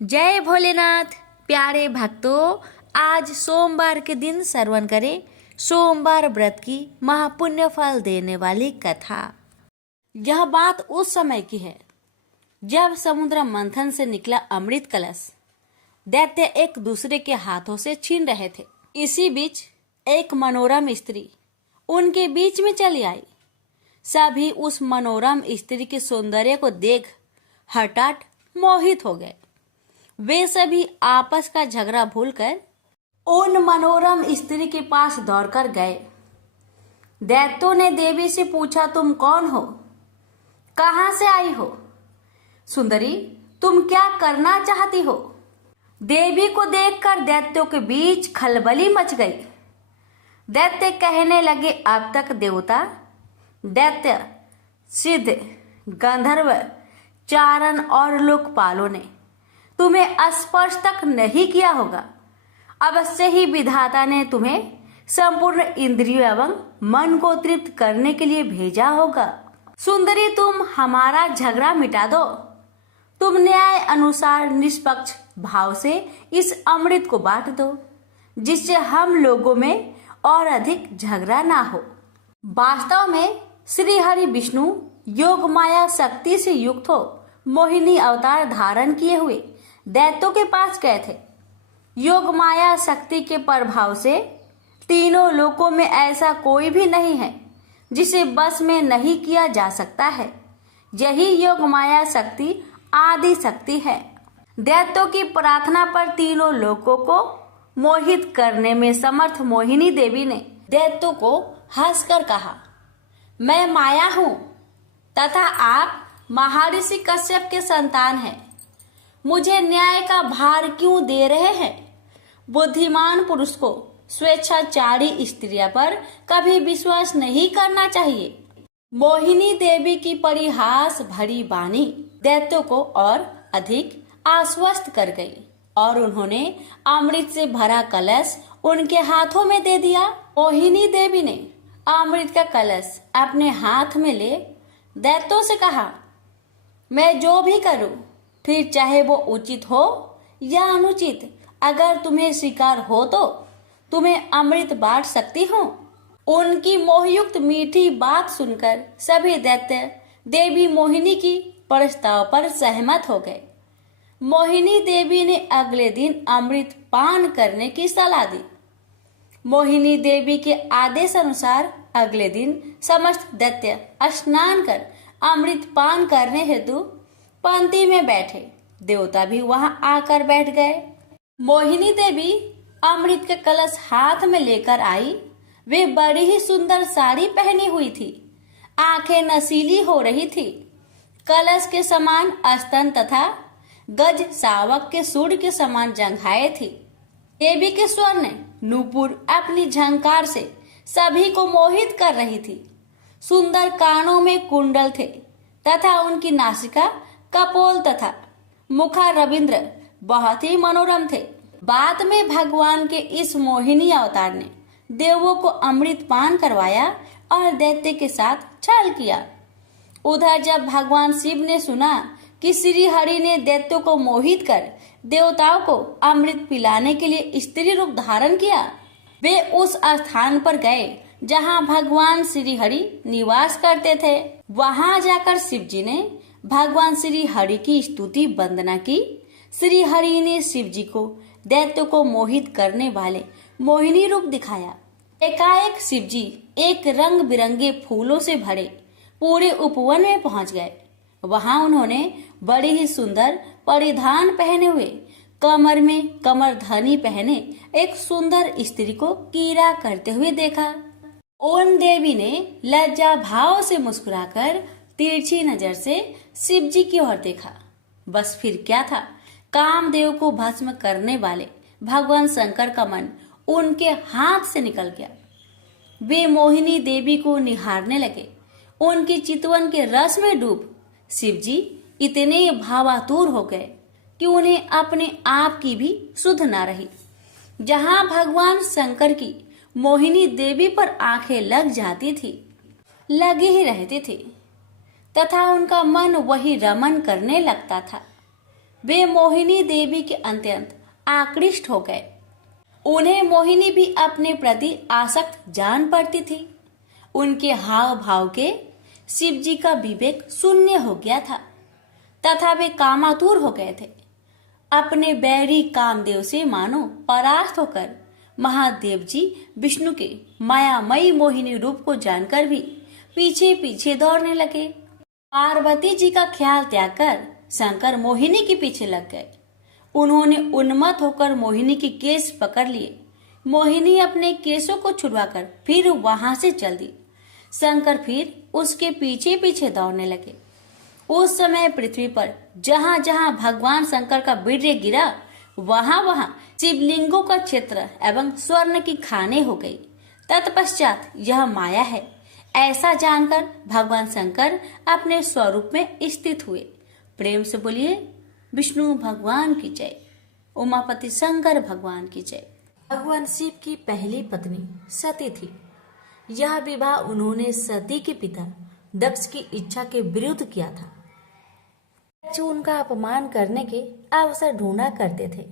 जय भोलेनाथ। प्यारे भक्तों, आज सोमवार के दिन श्रवण करें सोमवार व्रत की महापुण्य फल देने वाली कथा। यह बात उस समय की है जब समुद्र मंथन से निकला अमृत कलश दैत्य एक दूसरे के हाथों से छीन रहे थे। इसी बीच एक मनोरम स्त्री उनके बीच में चली आई। सभी उस मनोरम स्त्री के सौंदर्य को देख हठात मोहित हो गए। वे सभी आपस का झगड़ा भूलकर उन मनोरम स्त्री के पास दौड़कर गए। दैत्यों ने देवी से पूछा, तुम कौन हो, कहां से आई हो? सुंदरी, तुम क्या करना चाहती हो? देवी को देखकर दैत्यों के बीच खलबली मच गई। दैत्य कहने लगे, अब तक देवता, दैत्य, सिद्ध, गंधर्व, चारण और लोकपालों ने तुम्हें स्पर्श तक नहीं किया होगा। अवश्य ही विधाता ने तुम्हें संपूर्ण इंद्रियों एवं मन को तृप्त करने के लिए भेजा होगा। सुंदरी, तुम हमारा झगड़ा मिटा दो। तुम न्याय अनुसार निष्पक्ष भाव से इस अमृत को बांट दो, जिससे हम लोगों में और अधिक झगड़ा ना हो। वास्तव में श्री हरि विष्णु योग माया शक्ति से युक्त हो मोहिनी अवतार धारण किए हुए दैत्यों के पास गए थे। योग माया शक्ति के प्रभाव से तीनों लोकों में ऐसा कोई भी नहीं है जिसे बस में नहीं किया जा सकता है। यही योग माया शक्ति आदि शक्ति है। दैत्यों की प्रार्थना पर तीनों लोकों को मोहित करने में समर्थ मोहिनी देवी ने दैत्यों को हंसकर कहा, मैं माया हूँ तथा आप महर्षि कश्यप के संतान हैं। मुझे न्याय का भार क्यों दे रहे हैं? बुद्धिमान पुरुष को स्वेच्छाचारी स्त्रियों पर कभी विश्वास नहीं करना चाहिए। मोहिनी देवी की परिहास भरी वाणी दैत्यों को और अधिक आश्वस्त कर गई और उन्होंने अमृत से भरा कलश उनके हाथों में दे दिया। मोहिनी देवी ने अमृत का कलश अपने हाथ में ले दैत्यों से कहा, मैं जो भी करूं, फिर चाहे वो उचित हो या अनुचित, अगर तुम्हें स्वीकार हो तो तुम्हें अमृत बांट सकती हूँ। उनकी मोहयुक्त मीठी बात सुनकर सभी दैत्य देवी मोहिनी की प्रस्ताव पर सहमत हो गए। मोहिनी देवी ने अगले दिन अमृत पान करने की सलाह दी। मोहिनी देवी के आदेश अनुसार अगले दिन समस्त दैत्य स्नान कर अमृत पान करने हेतु पंक्ति में बैठे। देवता भी वहां आकर बैठ गए। मोहिनी देवी अमृत के कलश हाथ में लेकर आई। वे बड़ी ही सुंदर साड़ी पहनी हुई थी। आंखें नशीली हो रही थी। कलश के समान स्तन तथा गज सावक के सूर्य के समान जंघाएं थी। देवी के स्वर्ण नूपुर अपनी झंकार से सभी को मोहित कर रही थी। सुंदर कानों में कुंडल थे तथा उनकी नासिका, कपोल तथा मुखा रविंद्र बहुत ही मनोरम थे। बाद में भगवान के इस मोहिनी अवतार ने देवों को अमृत पान करवाया और दैत्य के साथ छल किया। उधर जब भगवान शिव ने सुना कि श्री हरि ने दैत्यों को मोहित कर देवताओं को अमृत पिलाने के लिए स्त्री रूप धारण किया, वे उस स्थान पर गए जहां भगवान श्री हरि निवास करते थे। वहां जाकर शिव जी ने भगवान श्री हरि की स्तुति वंदना की। श्री हरि ने शिव जी को दैत्यों को मोहित करने वाले मोहिनी रूप दिखाया। एकाएक शिव जी एक रंग बिरंगे फूलों से भरे पूरे उपवन में पहुंच गए। वहां उन्होंने बड़ी ही सुंदर परिधान पहने हुए, कमर में कमरधनी पहने एक सुंदर स्त्री को कीड़ा करते हुए देखा। उन देवी ने लज्जा भाव से मुस्कुराकर तिरछी नजर से शिव जी की ओर देखा। बस फिर क्या था, कामदेव को भस्म करने वाले भगवान शंकर का मन उनके हाथ से निकल गया। वे मोहिनी देवी को निहारने लगे। उनकी चितवन के रस में डूब शिव जी इतने भावातुर हो गए कि उन्हें अपने आप की भी सुध न रही। जहां भगवान शंकर की मोहिनी देवी पर आंखें लग जाती थी, लगी ही रहती थी तथा उनका मन वही रमन करने लगता था। वे मोहिनी देवी के अत्यंत आकृष्ट हो गए। उन्हें मोहिनी भी अपने प्रति आसक्त जान पड़ती थी। उनके हाव भाव के शिव जी का विवेक शून्य हो गया था तथा वे कामातुर हो गए थे। अपने बैरी कामदेव से मानो परास्त होकर महादेव जी विष्णु के मायामयी मोहिनी रूप को जानकर भी पीछे पीछे दौड़ने लगे। पार्वती जी का ख्याल त्याग कर शंकर मोहिनी के पीछे लग गए। उन्होंने उन्मत्त होकर मोहिनी के केस पकड़ लिए। मोहिनी अपने केसों को छुड़वाकर फिर वहां से चल दी। शंकर फिर उसके पीछे पीछे दौड़ने लगे। उस समय पृथ्वी पर जहां जहां भगवान शंकर का वीर्य गिरा वहां वहां शिवलिंगों का क्षेत्र एवं स्वर्ण की खाने हो गई। तत्पश्चात यह माया है ऐसा जानकर भगवान शंकर अपने स्वरूप में स्थित हुए। प्रेम से बोलिए विष्णु भगवान की जय, उमापति शंकर भगवान की जय। भगवान शिव की पहली पत्नी सती थी। यह विवाह उन्होंने सती के पिता दक्ष की इच्छा के विरुद्ध किया था, जो उनका अपमान करने के अवसर ढूंढा करते थे।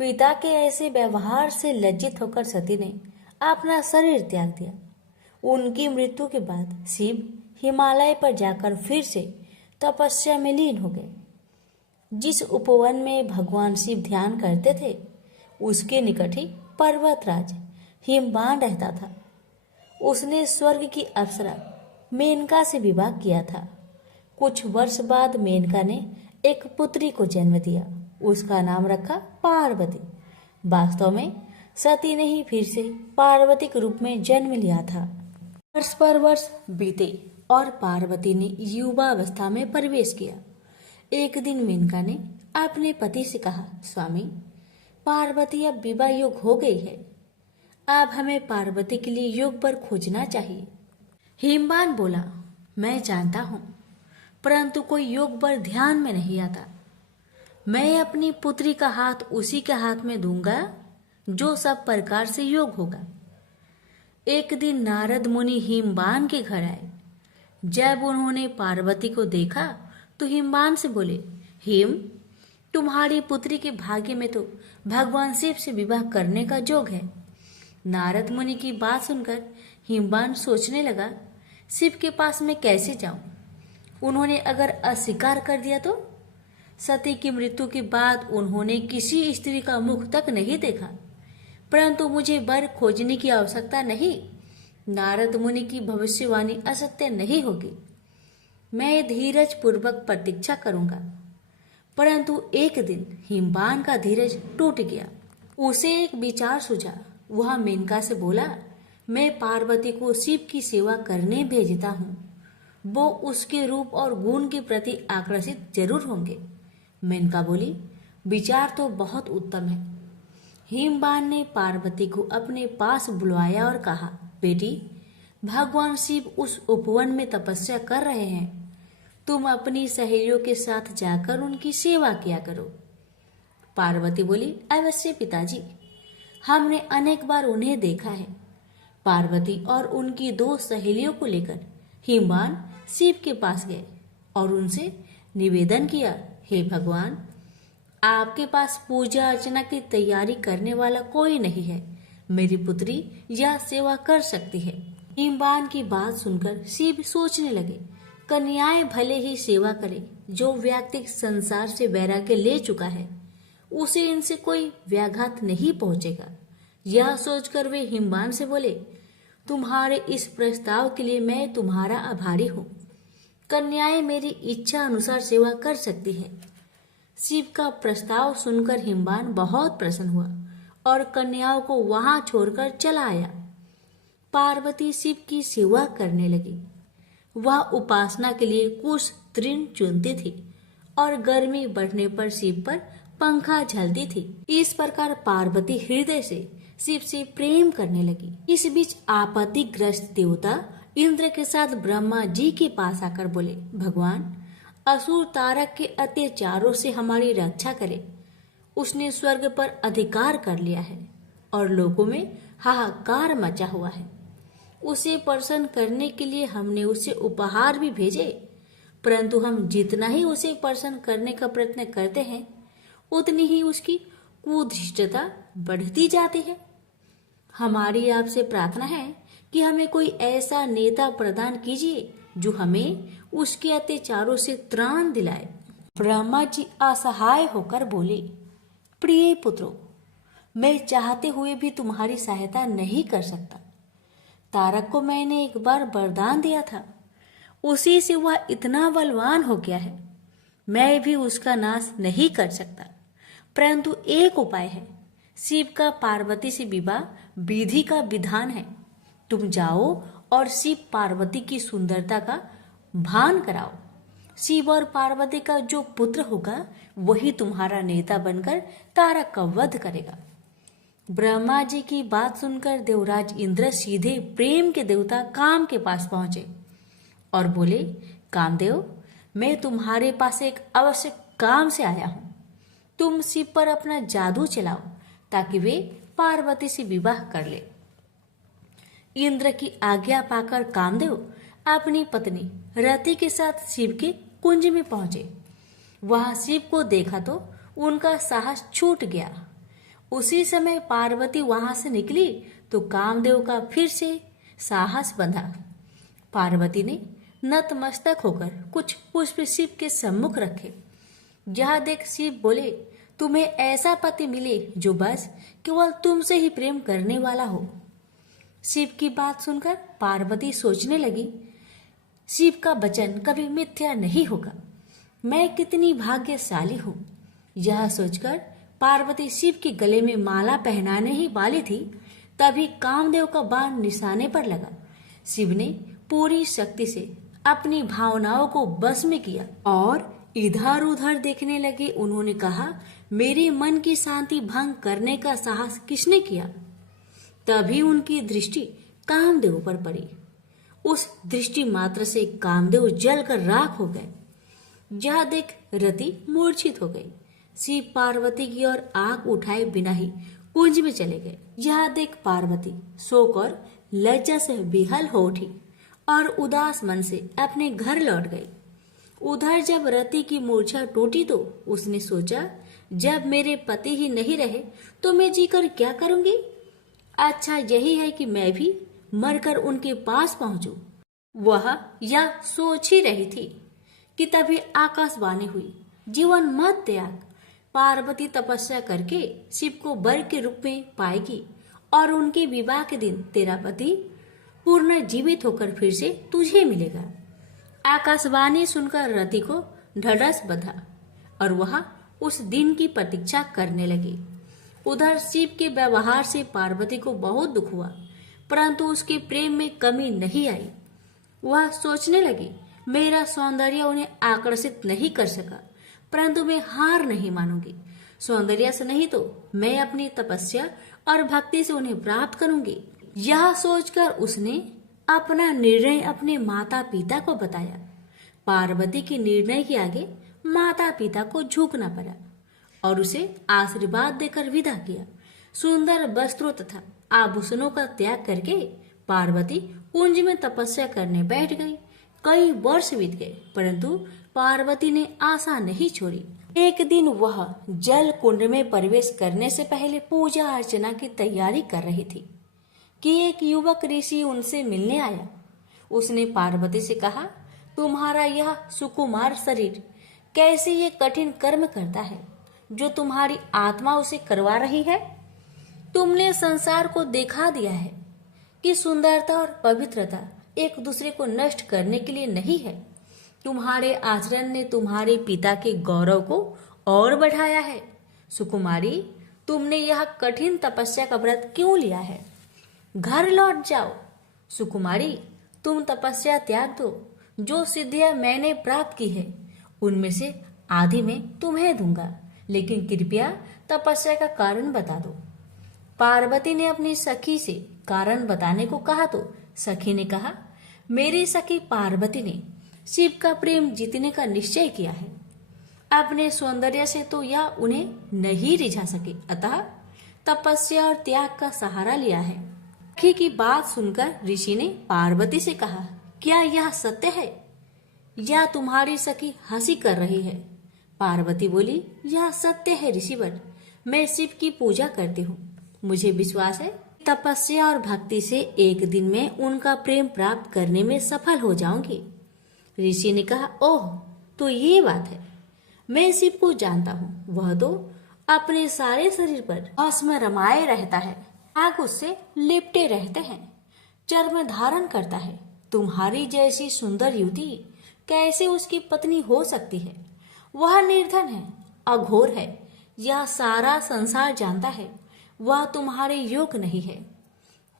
पिता के ऐसे व्यवहार से लज्जित होकर सती ने अपना शरीर त्याग दिया। उनकी मृत्यु के बाद शिव हिमालय पर जाकर फिर से तपस्या में लीन हो गए। जिस उपवन में भगवान शिव ध्यान करते थे उसके निकट ही पर्वतराज हिमवान रहता था। उसने स्वर्ग की अप्सरा मेनका से विवाह किया था। कुछ वर्ष बाद मेनका ने एक पुत्री को जन्म दिया। उसका नाम रखा पार्वती। वास्तव में सती ने ही फिर से पार्वती के रूप में जन्म लिया था। वर्ष पर वर्ष बीते और पार्वती ने युवावस्था में प्रवेश किया। एक दिन मेनका ने अपने पति से कहा, स्वामी, पार्वती अब विवाह योग हो गई है। अब हमें पार्वती के लिए योग वर खोजना चाहिए। हिमवान बोला, मैं जानता हूँ, परंतु कोई योग वर ध्यान में नहीं आता। मैं अपनी पुत्री का हाथ उसी के हाथ में दूंगा जो सब प्रकार से योग होगा। एक दिन नारद मुनि हिमवान के घर आए। जब उन्होंने पार्वती को देखा तो हिमवान से बोले, हिम, तुम्हारी पुत्री के भाग्य में तो भगवान शिव से विवाह करने का योग है। नारद मुनि की बात सुनकर हिमवान सोचने लगा, शिव के पास मैं कैसे जाऊं? उन्होंने अगर अस्वीकार कर दिया तो? सती की मृत्यु के बाद उन्होंने किसी स्त्री का मुख तक नहीं देखा। परंतु मुझे वर खोजने की आवश्यकता नहीं। नारद मुनि की भविष्यवाणी असत्य नहीं होगी। मैं धीरज पूर्वक प्रतीक्षा करूंगा। परंतु एक दिन हिमवान का धीरज टूट गया। उसे एक विचार सूझा। वह मेनका से बोला, मैं पार्वती को शिव की सेवा करने भेजता हूँ। वो उसके रूप और गुण के प्रति आकर्षित जरूर होंगे। मेनका बोली, विचार तो बहुत उत्तम है। हिमवान ने पार्वती को अपने पास बुलवाया और कहा, बेटी, भगवान शिव उस उपवन में तपस्या कर रहे हैं। तुम अपनी सहेलियों के साथ जाकर उनकी सेवा किया करो। पार्वती बोली, अवश्य पिताजी, हमने अनेक बार उन्हें देखा है। पार्वती और उनकी 2 सहेलियों को लेकर हिमवान शिव के पास गए और उनसे निवेदन किया, हे भगवान, आपके पास पूजा अर्चना की तैयारी करने वाला कोई नहीं है। मेरी पुत्री यह सेवा कर सकती है। हिमवान की बात सुनकर शिव सोचने लगे, कन्याएं भले ही सेवा करे। जो व्यक्ति संसार से वैराग्य ले चुका है उसे इनसे कोई व्याघात नहीं पहुंचेगा। यह सोचकर वे हिमवान से बोले, तुम्हारे इस प्रस्ताव के लिए मैं तुम्हारा आभारी हूँ। कन्याएं मेरी इच्छा अनुसार सेवा कर सकती है। शिव का प्रस्ताव सुनकर हिमवान बहुत प्रसन्न हुआ और कन्याओं को वहां छोड़कर चला आया। पार्वती शिव की सेवा करने लगी। वह उपासना के लिए कुछ तृण चुनती थी और गर्मी बढ़ने पर शिव पर पंखा झलती थी। इस प्रकार पार्वती हृदय से शिव से प्रेम करने लगी। इस बीच आपत्तिग्रस्त देवता इंद्र के साथ ब्रह्मा जी के पास आकर बोले, भगवान, असुर तारक के अत्याचारों से हमारी रक्षा करे। उसने स्वर्ग पर अधिकार कर लिया है और लोगों में हाहाकार मचा हुआ है। उसे प्रसन्न करने के लिए हमने उसे उपहार भी भेजे, परंतु हम जितना ही उसे प्रसन्न करने का प्रयत्न करते हैं उतनी ही उसकी कुधृष्टता बढ़ती जाती है। हमारी आपसे प्रार्थना है कि हमें कोई ऐसा नेता प्रदान कीजिए जो हमें उसके अत्याचारों से त्राण दिलाए। ब्रह्मा जी असहाय होकर बोले, प्रिय पुत्रों, मैं चाहते हुए भी तुम्हारी सहायता नहीं कर सकता। तारक को मैंने एक बार वरदान दिया था, उसी से वह इतना बलवान हो गया है, मैं भी उसका नाश नहीं कर सकता। परंतु एक उपाय है, शिव का पार्वती से विवाह विधि का विधान है। तुम जाओ और शिव पार्वती की सुंदरता का भान कराओ। शिव और पार्वती का जो पुत्र होगा वही तुम्हारा नेता बनकर तारक का वध करेगा। ब्रह्मा जी की बात सुनकर देवराज इंद्र सीधे प्रेम के देवता काम के पास पहुंचे और बोले, कामदेव, मैं तुम्हारे पास एक आवश्यक काम से आया हूं। तुम शिव पर अपना जादू चलाओ ताकि वे पार्वती से विवाह कर ले। इंद्र की आज्ञा पाकर कामदेव अपनी पत्नी रति के साथ शिव के कुंज में पहुंचे। वहां शिव को देखा तो उनका साहस छूट गया। उसी समय पार्वती वहां से निकली तो कामदेव का फिर से साहस बंधा। पार्वती ने नतमस्तक होकर कुछ पुष्प शिव के सम्मुख रखे। यह देख शिव बोले, तुम्हें ऐसा पति मिले जो बस केवल तुमसे ही प्रेम करने वाला हो। शिव की बात सुनकर पार्वती सोचने लगी, शिव का वचन कभी मिथ्या नहीं होगा। मैं कितनी भाग्यशाली हूँ। यह सोचकर पार्वती शिव के गले में माला पहनाने ही वाली थी, तभी कामदेव का बाण निशाने पर लगा। शिव ने पूरी शक्ति से अपनी भावनाओं को बस में किया और इधर उधर देखने लगे। उन्होंने कहा, मेरे मन की शांति भंग करने का साहस किसने किया? तभी उनकी दृष्टि कामदेव पर पड़ी। उस दृष्टि मात्र से कामदेव जलकर राख हो गए। यह देख रति मूर्छित हो गई। शिव पार्वती की ओर आंख उठाए बिना ही कुंज में चले गए। यह देख पार्वती शोक और लज्जा से बेहाल हो उठी और उदास मन से अपने घर लौट गई। उधर जब रति की मूर्छा टूटी तो उसने सोचा, जब मेरे पति ही नहीं रहे तो मैं जीकर क्या करूंगी? अच्छा यही है कि मैं भी मरकर उनके पास पहुंचूं। वह यह सोच ही रही थी कि तभी आकाशवाणी हुई, जीवन मत त्याग। पार्वती तपस्या करके शिव को वर के रूप में पाएगी और उनके विवाह के दिन तेरा पति पूर्ण जीवित होकर फिर से तुझे मिलेगा। आकाशवाणी सुनकर रति को ढढ़स बंधा और वह उस दिन की प्रतीक्षा करने लगी। उधर शिव के व्यवहार से पार्वती को बहुत दुख हुआ, परंतु उसके प्रेम में कमी नहीं आई। वह सोचने लगी, मेरा सौंदर्य उन्हें आकर्षित नहीं कर सका, परंतु मैं हार नहीं मानूंगी। सौंदर्य से नहीं तो मैं अपनी तपस्या और भक्ति से उन्हें प्राप्त करूंगी। यह सोचकर उसने अपना निर्णय अपने माता पिता को बताया। पार्वती के निर्णय के आगे माता पिता को झुकना पड़ा और उसे आशीर्वाद देकर विदा किया। सुंदर वस्त्रों तथा आभूषणों का त्याग करके पार्वती कुंज में तपस्या करने बैठ गई। कई वर्ष बीत गए, परंतु पार्वती ने आशा नहीं छोड़ी। एक दिन वह जल कुंड में प्रवेश करने से पहले पूजा अर्चना की तैयारी कर रही थी कि एक युवक ऋषि उनसे मिलने आया। उसने पार्वती से कहा, तुम्हारा यह सुकुमार शरीर कैसे ये कठिन कर्म करता है जो तुम्हारी आत्मा उसे करवा रही है? तुमने संसार को दिखा दिया है कि सुंदरता और पवित्रता एक दूसरे को नष्ट करने के लिए नहीं है। तुम्हारे आचरण ने तुम्हारे पिता के गौरव को और बढ़ाया है। सुकुमारी, तुमने यह कठिन तपस्या का व्रत क्यों लिया है? घर लौट जाओ। सुकुमारी, तुम तपस्या त्याग दो। जो सिद्धियां मैंने प्राप्त की है उनमें से आधी मैं तुम्हें दूंगा, लेकिन कृपया तपस्या का कारण बता दो। पार्वती ने अपनी सखी से कारण बताने को कहा तो सखी ने कहा, मेरी सखी पार्वती ने शिव का प्रेम जीतने का निश्चय किया है। अपने सौंदर्य से तो यह उन्हें नहीं रिझा सके, अतः तपस्या और त्याग का सहारा लिया है। सखी की बात सुनकर ऋषि ने पार्वती से कहा, क्या यह सत्य है? या तुम्हारी सखी हंसी कर रही है? पार्वती बोली, यह सत्य है ऋषिवर, मैं शिव की पूजा करती हूँ। मुझे विश्वास है तपस्या और भक्ति से एक दिन में उनका प्रेम प्राप्त करने में सफल हो जाऊंगी। ऋषि ने कहा, ओह, तो ये बात है। मैं शिव को जानता हूँ, वह तो अपने सारे शरीर पर भस्म रमाए रहता है, आग उससे लिपटे रहते हैं, चर्म धारण करता है। तुम्हारी जैसी सुंदर युवती कैसे उसकी पत्नी हो सकती है? वह निर्धन है, अघोर है, यह सारा संसार जानता है। वह तुम्हारे योग नहीं है।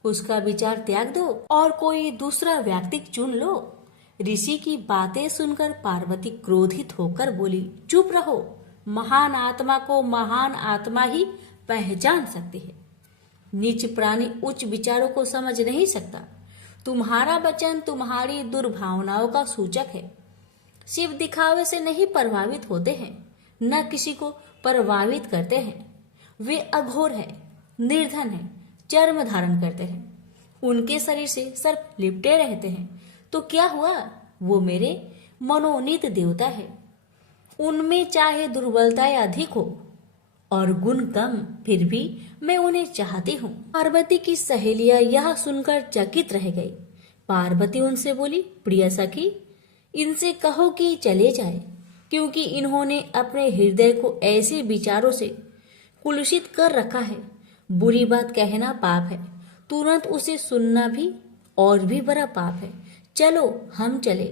उसका विचार त्याग दो और कोई दूसरा व्यक्ति चुन लो। ऋषि की बातें सुनकर पार्वती क्रोधित होकर बोली, चुप रहो, महान आत्मा को महान आत्मा ही पहचान सकती है। नीच प्राणी उच्च विचारों को समझ नहीं सकता। तुम्हारा वचन तुम्हारी दुर्भावनाओं का सूचक है। शिव दिखावे से नहीं प्रभावित होते हैं, न किसी को प्रभावित करते हैं। वे अघोर है, निर्धन है, चर्म धारण करते हैं, उनके शरीर से सर्प लिपटे रहते हैं। तो क्या हुआ? वो मेरे मनोनीत देवता है। उनमें चाहे दुर्बलताएं अधिक हो और गुण कम, फिर भी मैं उन्हें चाहती हूँ। पार्वती की सहेलियां यह सुनकर चकित रह गई। पार्वती उनसे बोली, प्रिय सखी, इनसे कहो कि चले जाए, क्योंकि इन्होंने अपने हृदय को ऐसे विचारों से कुलुषित कर रखा है। बुरी बात कहना पाप है, तुरंत उसे सुनना भी और भी बड़ा पाप है। चलो हम चले।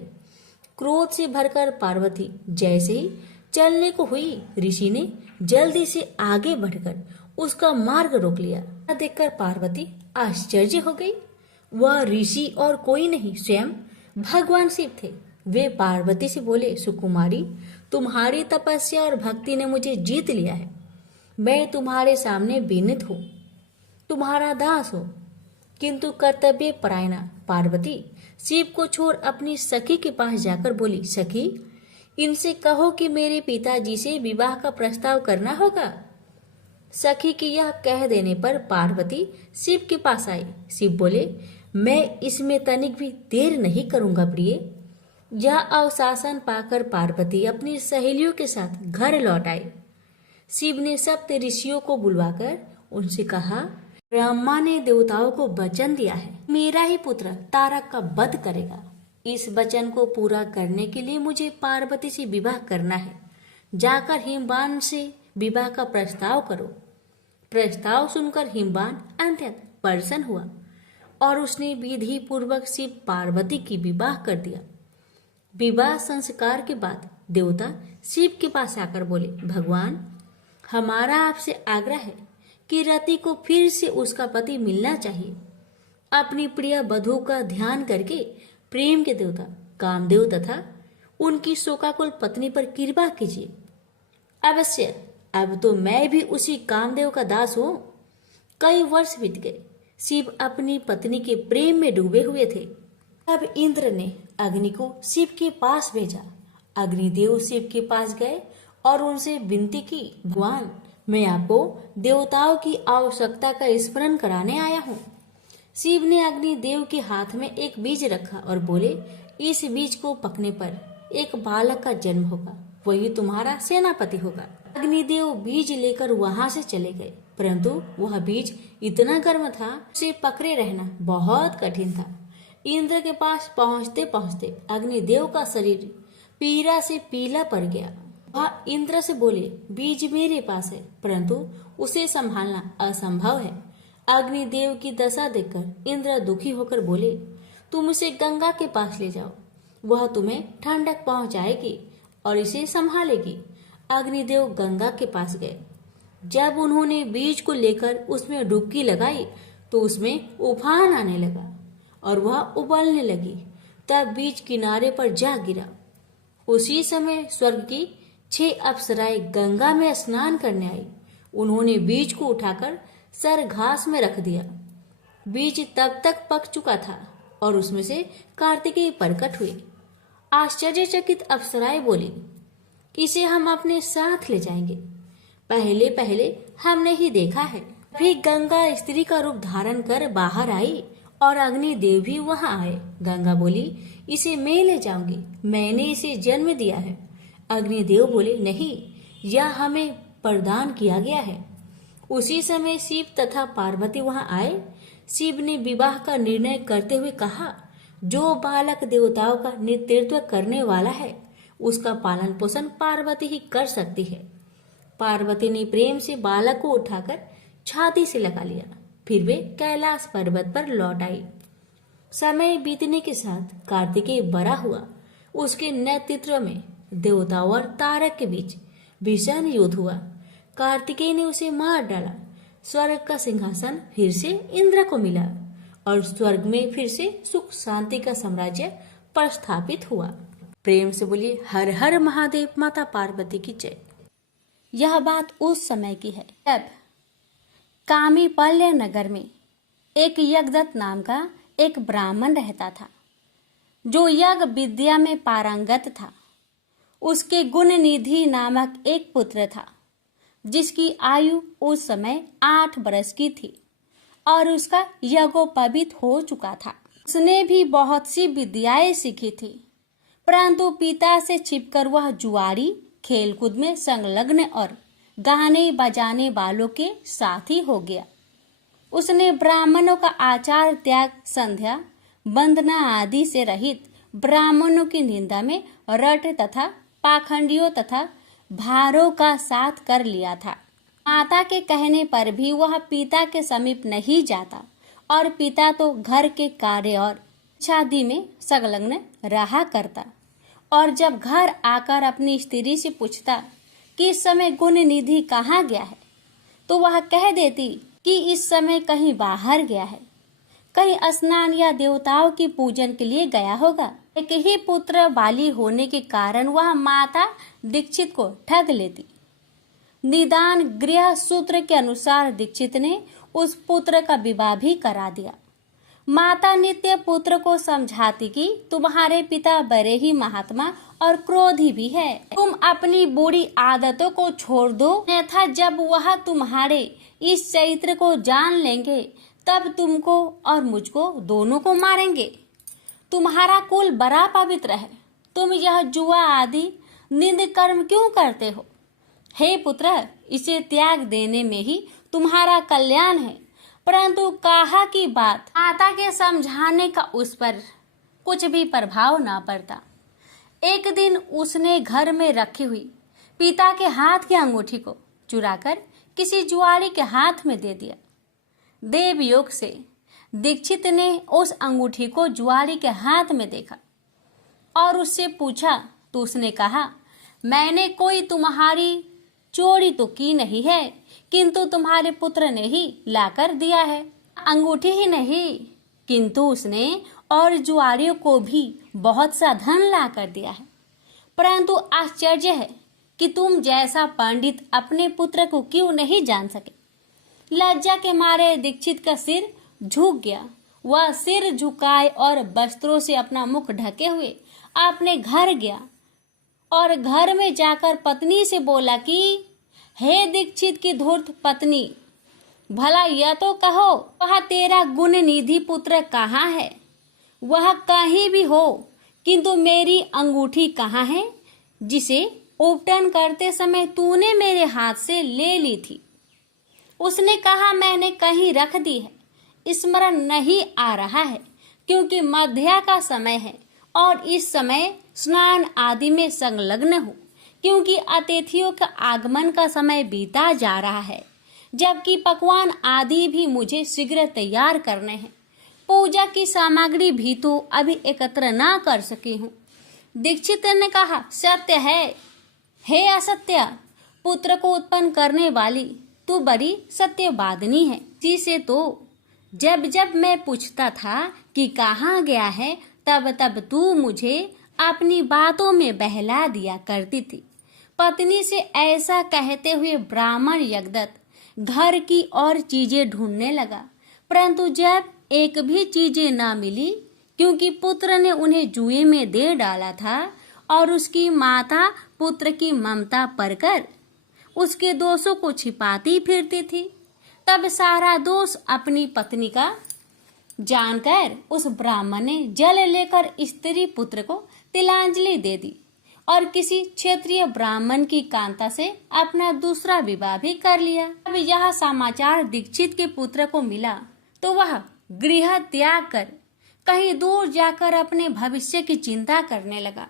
क्रोध से भरकर पार्वती जैसे ही चलने को हुई, ऋषि ने जल्दी से आगे बढ़कर उसका मार्ग रोक लिया। देखकर पार्वती आश्चर्य हो गई। वह ऋषि और कोई नहीं, स्वयं भगवान शिव थे। वे पार्वती से बोले, सुकुमारी, तुम्हारी तपस्या और भक्ति ने मुझे जीत लिया है। मैं तुम्हारे सामने विनीत हूँ, तुम्हारा दास हो, किंतु कर्तव्य परायणा पार्वती शिव को छोड़ अपनी सखी के पास जाकर बोली, सखी, इनसे कहो कि मेरे पिताजी से विवाह का प्रस्ताव करना होगा। सखी की यह कह देने पर पार्वती शिव के पास आई। शिव बोले, मैं इसमें तनिक भी देर नहीं करूंगा प्रिय। यह अवशासन पाकर पार्वती अपनी सहेलियों के साथ घर लौट आई। शिव ने सप्त ऋषियों को बुलवाकर उनसे कहा, ब्रह्मा ने देवताओं को वचन दिया है, मेरा ही पुत्र तारक का वध करेगा। इस वचन को पूरा करने के लिए मुझे पार्वती से विवाह करना है। जाकर हिमवान से विवाह का प्रस्ताव करो। प्रस्ताव सुनकर हिमवान अत्यंत प्रसन्न हुआ और उसने विधि पूर्वक शिव पार्वती की विवाह कर दिया। विवाह संस्कार के बाद देवता शिव के पास आकर बोले, भगवान, हमारा आपसे आग्रह है कि रति को फिर से उसका पति मिलना चाहिए। अपनी प्रिय वधू का ध्यान करके प्रेम के देवता कामदेव तथा उनकी शोकाकुल पत्नी पर कृपा कीजिए। अवश्य, अब तो मैं भी उसी कामदेव का दास हूँ। कई वर्ष बीत गए। शिव अपनी पत्नी के प्रेम में डूबे हुए थे। तब इंद्र ने अग्नि को शिव के पास भेजा। अग्निदेव शिव के पास गए और उनसे विनती की, भगवान, मैं आपको देवताओं की आवश्यकता का स्मरण कराने आया हूँ। शिव ने अग्निदेव के हाथ में एक बीज रखा और बोले, इस बीज को पकने पर एक बालक का जन्म होगा, वही तुम्हारा सेनापति होगा। अग्निदेव बीज लेकर वहां से चले गए, परंतु वह बीज इतना गर्म था, उसे पकड़े रहना बहुत कठिन था। इंद्र के पास पहुंचते पहुंचते अग्निदेव का शरीर पीड़ा से पीला पड़ गया। वह इंद्र से बोले, बीज मेरे पास है, परंतु उसे संभालना असंभव है। अग्निदेव की दशा देखकर इंद्र दुखी होकर बोले, तुम इसे गंगा के पास ले जाओ, वह तुम्हें ठंडक पहुंचाएगी और इसे संभालेगी। अग्निदेव गंगा के पास गए। जब उन्होंने बीज को लेकर उसमें डुबकी लगाई तो उसमें उफान आने लगा और वह उबलने लगी। तब बीज किनारे पर जा गिरा। उसी समय स्वर्ग की 6 अप्सराएं गंगा में स्नान करने आई। उन्होंने बीज को उठाकर सर घास में रख दिया। बीज तब तक पक चुका था और उसमें से कार्तिकेय प्रकट हुए। आश्चर्यचकित अप्सराएं बोली, इसे हम अपने साथ ले जाएंगे, पहले पहले हमने ही देखा है। फिर गंगा स्त्री का रूप धारण कर बाहर आई और अग्निदेव भी वहां आए। गंगा बोली, इसे मैं ले जाऊंगी, मैंने इसे जन्म दिया है। अग्निदेव बोले, नहीं, यह हमें प्रदान किया गया है। उसी समय शिव तथा पार्वती वहां आए। शिव ने विवाह का निर्णय करते हुए कहा, जो बालक देवताओं का नेतृत्व करने वाला है उसका पालन पोषण पार्वती ही कर सकती है। पार्वती ने प्रेम से बालक को उठाकर छाती से लगा लिया। फिर वे कैलाश पर्वत पर लौट आई। समय बीतने के साथ कार्तिकेय बड़ा हुआ। उसके नेतृत्व में देवताओं और तारक के बीच भीषण युद्ध हुआ। कार्तिकेय ने उसे मार डाला। स्वर्ग का सिंहासन फिर से इंद्र को मिला और स्वर्ग में फिर से सुख शांति का साम्राज्य प्रस्थापित हुआ। प्रेम से बोलिए, हर हर महादेव, माता पार्वती की जय। यह बात उस समय की है जब कामीपल्य नगर में एक यज्ञदत्त नाम का एक ब्राह्मण रहता था, जो यज्ञ विद्या में पारंगत था। उसके गुणनिधि नामक एक पुत्र था, जिसकी आयु उस समय 8 वर्ष की थी और उसका यज्ञोपवीत हो चुका था। उसने भी बहुत सी विद्याएं सीखी थी, परंतु पिता से छिपकर वह जुआरी, खेलकूद में संलग्न और गाने बजाने वालों के साथी हो गया। उसने ब्राह्मणों का आचार त्याग, संध्या वंदना आदि से रहित ब्राह्मणों की निंदा में रट तथा पाखंडियों तथा भारों का साथ कर लिया था। माता के कहने पर भी वह पिता के समीप नहीं जाता और पिता तो घर के कार्य और शादी में संलग्न रहा करता। और जब घर आकर अपनी स्त्री से पूछता कि इस समय गुण निधि कहाँ गया है, तो वह कह देती कि इस समय कहीं बाहर गया है, कहीं स्नान या देवताओं की पूजन के लिए गया होगा। एक ही पुत्र वाली होने के कारण वह माता दीक्षित को ठग लेती। निदान गृह सूत्र के अनुसार दीक्षित ने उस पुत्र का विवाह भी करा दिया। माता नित्य पुत्र को समझाती कि तुम्हारे पिता बड़े ही महात्मा और क्रोधी भी है, तुम अपनी बुरी आदतों को छोड़ दो, अन्यथा जब वह तुम्हारे इस चरित्र को जान लेंगे तब तुमको और मुझको दोनों को मारेंगे। तुम्हारा कुल बड़ा पवित्र है, तुम यह जुआ आदि निंद कर्म क्यों करते हो? हे पुत्र, इसे त्याग देने में ही तुम्हारा कल्याण है। परंतु कहा की बात माता के समझाने का उस पर कुछ भी प्रभाव न पड़ता। एक दिन उसने घर में रखी हुई पिता के हाथ की अंगूठी को चुराकर किसी जुआरी के हाथ में दे दिया। देव योग से दीक्षित ने उस अंगूठी को जुआरी के हाथ में देखा और उससे पूछा, तो उसने कहा, मैंने कोई तुम्हारी चोरी तो की नहीं है, किंतु तुम्हारे पुत्र ने ही लाकर दिया है। अंगूठी ही नहीं, किंतु उसने और जुआरियों को भी बहुत सा धन लाकर दिया है। परंतु आश्चर्य है कि तुम जैसा पंडित अपने पुत्र को क्यों नहीं जान सके। लज्जा के मारे दीक्षित का सिर झुक गया। वह सिर झुकाए और वस्त्रों से अपना मुख ढके हुए अपने घर गया और घर में जाकर पत्नी से बोला कि हे दीक्षित की धूर्त पत्नी, भला यह तो कहो, वह तेरा गुण निधि पुत्र कहाँ है? वह कहीं भी हो, किंतु मेरी अंगूठी कहाँ है, जिसे उपटन करते समय तूने मेरे हाथ से ले ली थी? उसने कहा, मैंने कहीं रख दी है, स्मरण नहीं आ रहा है, क्योंकि मध्या का समय है और इस समय स्नान आदि में संलग्न हूँ, क्योंकि अतिथियों का आगमन का समय बीता जा रहा है, जबकि पकवान आदि भी मुझे शीघ्र तैयार करने हैं। पूजा की सामग्री भी तो अभी एकत्र ना कर सकी हूँ। दीक्षित ने कहा, सत्य है, हे असत्य, पुत्र को उत्पन्न करने वाली तू बड़ी सत्यवादिनी है। इसी से तो जब जब मैं पूछता था कि कहाँ गया है, तब तब तू मुझे अपनी बातों में बहला दिया करती थी। पत्नी से ऐसा कहते हुए ब्राह्मण यज्ञदत्त घर की और चीजें ढूंढने लगा, परंतु जब एक भी चीजें ना मिली, क्योंकि पुत्र ने उन्हें जुए में दे डाला था और उसकी माता पुत्र की ममता परकर उसके दोषों को छिपाती फिरती थी, तब सारा दोष अपनी पत्नी का जानकर उस ब्राह्मण ने जल लेकर स्त्री पुत्र को तिलांजलि दे दी और किसी क्षेत्रीय ब्राह्मण की कांता से अपना दूसरा विवाह भी कर लिया। अब यह समाचार दीक्षित के पुत्र को मिला तो वह गृह त्याग कर कहीं दूर जाकर अपने भविष्य की चिंता करने लगा।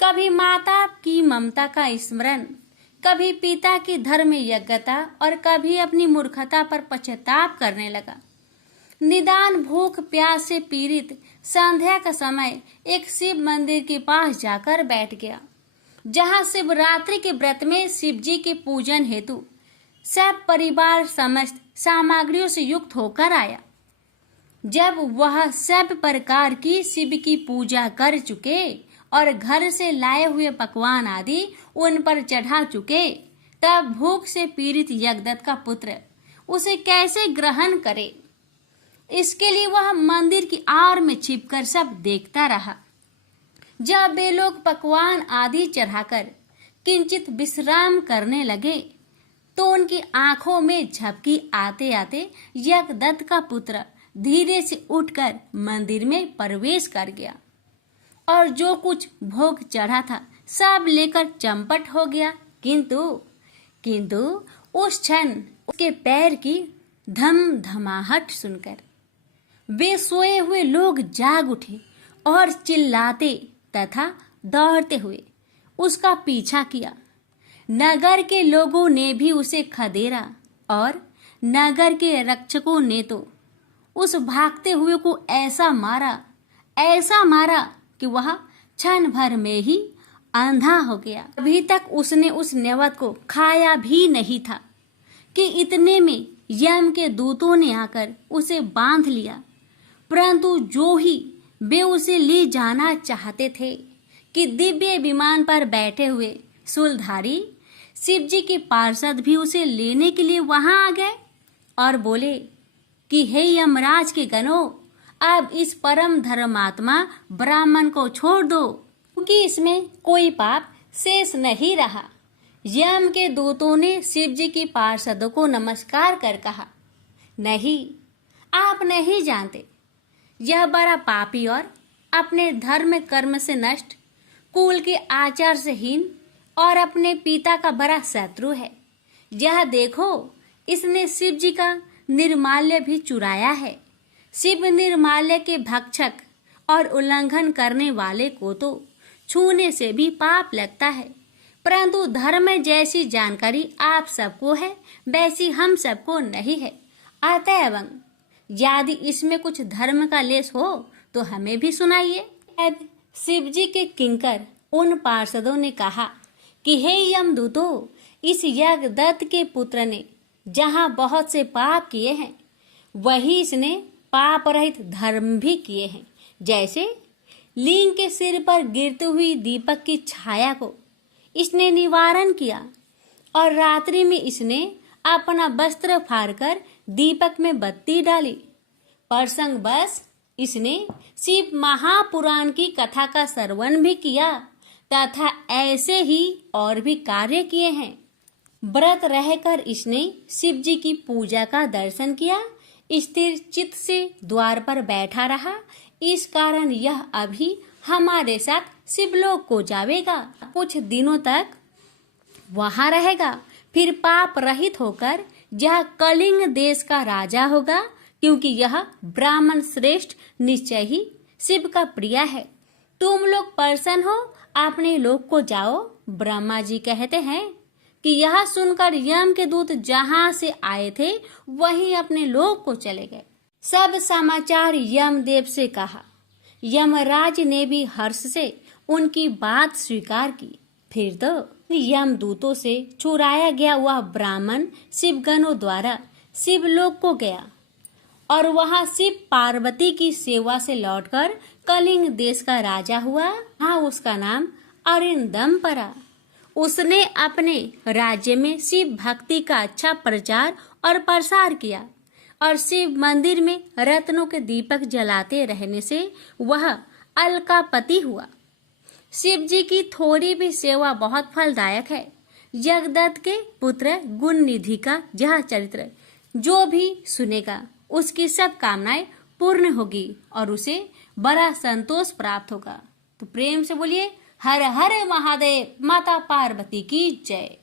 कभी माता की ममता का स्मरण, कभी पिता की धर्म यज्ञता और कभी अपनी मूर्खता पर पश्चाताप करने लगा। निदान भूख प्यास से पीड़ित संध्या का समय एक शिव मंदिर के पास जाकर बैठ गया, जहां शिवरात्रि के व्रत में शिव जी के पूजन हेतु सब परिवार समस्त सामग्रियों से युक्त होकर आया। जब वह सब प्रकार की शिव की पूजा कर चुके और घर से लाए हुए पकवान आदि उन पर चढ़ा चुके, तब भूख से पीड़ित यज्ञदत्त का पुत्र उसे कैसे ग्रहण करे, इसके लिए वह मंदिर की आड़ में छिपकर सब देखता रहा। जब वे लोग पकवान आदि चढ़ाकर किंचित विश्राम करने लगे तो उनकी आंखों में झपकी आते आते यज्ञदत्त का पुत्र धीरे से उठकर मंदिर में प्रवेश कर गया और जो कुछ भोग चढ़ा था सब लेकर चंपट हो गया। किंतु उस क्षण उसके पैर की धमधमाहट सुनकर वे सोए हुए लोग जाग उठे और चिल्लाते तथा दौड़ते हुए उसका पीछा किया। नगर के लोगों ने भी उसे खदेड़ा और नगर के रक्षकों ने तो उस भागते हुए को ऐसा मारा कि वह क्षण भर में ही अंधा हो गया। अभी तक उसने उस नेवत को खाया भी नहीं था कि इतने में यम के दूतों ने आकर उसे बांध लिया। परंतु जो ही वे उसे ले जाना चाहते थे कि दिव्य विमान पर बैठे हुए शूलधारी शिव जी के पार्षद भी उसे लेने के लिए वहां आ गए और बोले कि हे यमराज के गणों, अब इस परम धर्मात्मा ब्राह्मण को छोड़ दो, क्योंकि इसमें कोई पाप शेष नहीं रहा। यम के दूतों ने शिव जी की पार्षदों को नमस्कार कर कहा, नहीं, आप नहीं जानते, यह बड़ा पापी और अपने धर्म कर्म से नष्ट, कुल के आचार से हीन और अपने पिता का बड़ा शत्रु है। यह देखो, इसने शिव जी का निर्माल्य भी चुराया है। शिव निर्माल्य के भक्षक और उल्लंघन करने वाले को तो छूने से भी पाप लगता है, परंतु धर्म जैसी जानकारी आप सबको है वैसी हम सबको नहीं है। अतएव यदि इसमें कुछ धर्म का लेस हो तो हमें भी सुनाइए। अब शिव जी के किंकर उन पार्षदों ने कहा कि हे यमदूतों, इस यज्ञदत्त के पुत्र ने जहाँ बहुत से पाप किए हैं, वही इसने पाप रहित धर्म भी किए हैं। जैसे लिंग के सिर पर गिरती हुई दीपक की छाया को इसने निवारण किया और रात्रि में इसने अपना वस्त्र फाड़कर दीपक में बत्ती डाली। प्रसंग बस इसने शिव महापुराण की कथा का श्रवण भी किया तथा ऐसे ही और भी कार्य किए हैं। व्रत रहकर इसने शिव जी की पूजा का दर्शन किया, स्थिर चित्त से द्वार पर बैठा रहा। इस कारण यह अभी हमारे साथ शिवलोक को जावेगा, कुछ दिनों तक वहां रहेगा, फिर पाप रहित होकर यह कलिंग देश का राजा होगा, क्योंकि यह ब्राह्मण श्रेष्ठ निश्चय ही शिव का प्रिय है। तुम लोग प्रसन्न हो, अपने लोक को जाओ। ब्रह्मा जी कहते हैं कि यह सुनकर यम के दूत जहां से आए थे वहीं अपने लोक को चले गए। सब समाचार यमदेव से कहा। यमराज ने भी हर्ष से उनकी बात स्वीकार की। फिर तो यमदूतों से चुराया गया वह ब्राह्मण शिवगणों द्वारा शिवलोक को गया और वहां शिव पार्वती की सेवा से लौटकर कलिंग देश का राजा हुआ। हाँ, उसका नाम अरिंदम पड़ा। उसने अपने राज्य में शिव भक्ति का अच्छा प्रचार और प्रसार किया और शिव मंदिर में रत्नों के दीपक जलाते रहने से वह अलकापति हुआ। शिव जी की थोड़ी भी सेवा बहुत फलदायक है। यज्ञदत्त के पुत्र गुण निधि का यह चरित्र जो भी सुनेगा उसकी सब कामनाएं पूर्ण होगी और उसे बड़ा संतोष प्राप्त होगा। तो प्रेम से बोलिए हर हर महादेव, माता पार्वती की जय।